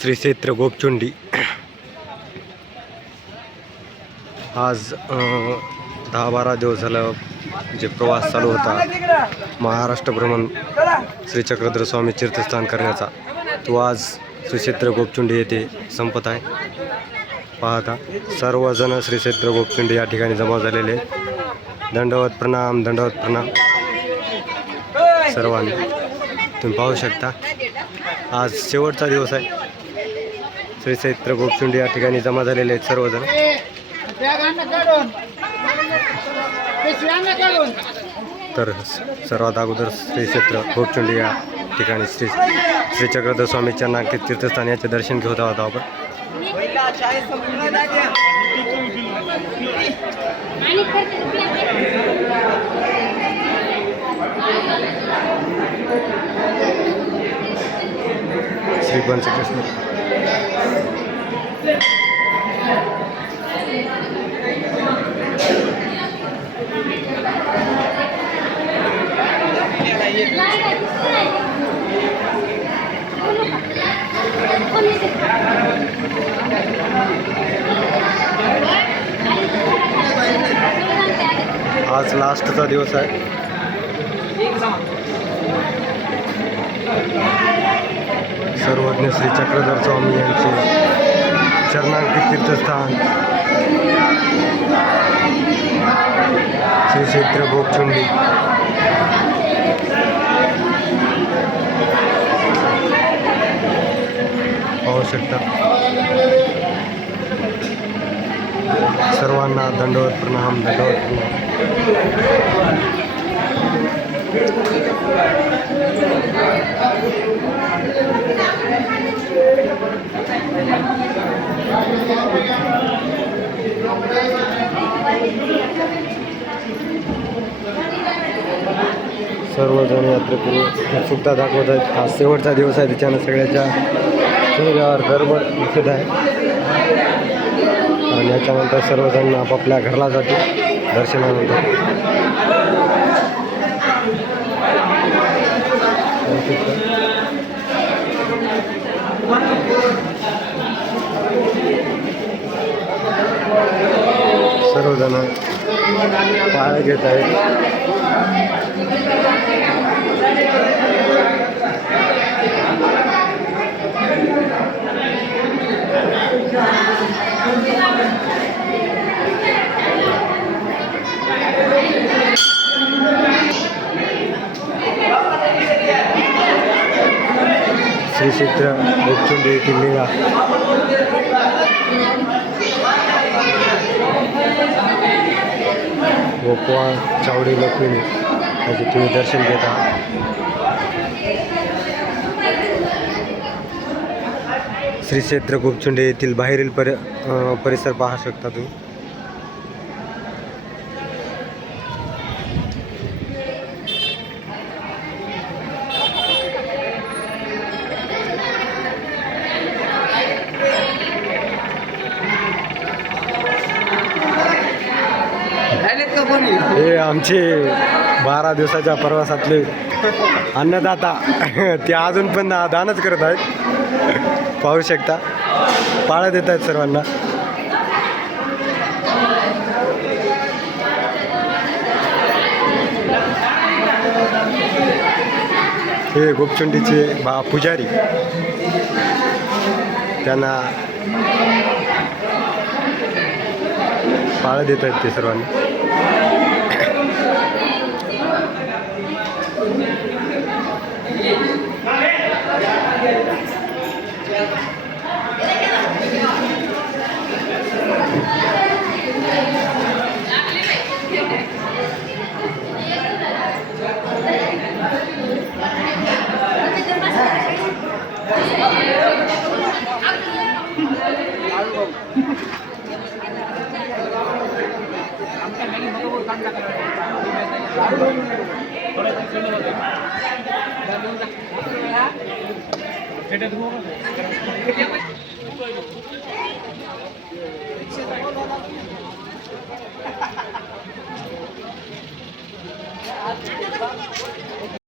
श्री क्षेत्र गोपचुंडी आज 10-12 दिवस झालं जे प्रवास चालू होता महाराष्ट्र भ्रमण श्री चक्रधर स्वामी तीर्थस्थान करण्याचा, तो आज श्री क्षेत्र गोपचुंडी येथे संपत आहे. पाहता सर्वजण श्री क्षेत्र गोपचुंडी या ठिकाणी जमा झालेले. दंडवत प्रणाम, दंडवत प्रणाम सर्वांनी. तुम्ही पाहू शकता आज शेवटचा दिवस आहे. श्री क्षेत्र गोपचुंडी या ठिकाणी जमा झालेले आहेत सर्वजण. तर सर्वात अगोदर श्री क्षेत्र गोपचुंडी या ठिकाणी श्री चक्रधर स्वामी चरणांकित तीर्थस्थान याचे दर्शन घेत आहोत आपण. श्री पंचकृष्ण आज लास्टचा दिवस आहे. सर्वज्ञ श्री चक्रधर स्वामी यांचे चरणांकित तीर्थस्थान श्री क्षेत्र गोपचुंडी. पाहू शकता सर्वांना दंडवत प्रणाम, दंडवत प्रणाम. सर्वजण यात्रेकरू उत्सुकता दाखवत आहेत. हा शेवटचा दिवस आहे, त्याच्यानं सगळ्याच्या चेहऱ्यावर गडबड दिसत आहे. आणि याच्यानंतर सर्वजण आपापल्या घरला जाते दर्शनानंतर. सर्वजण पाया घेत आहेत. श्री क्षेत्र गोपचुंडी येथील लीला गोपाळ चावडी लक्ष्मी याचे तुम्ही दर्शन घेत आहात. श्री क्षेत्र गोपचुंडी येथील बाहेरील परिसर पाहू शकता तुम्ही. हे आमचे 12 दिवसाच्या प्रवासातले अन्नदाता ते अजून पण दानच करत आहेत. पाहू शकता पाळत देत आहेत सर्वांना. हे गोपचुंडीचे पुजारी, त्यांना पाळत देत आहेत ते सर्वांना.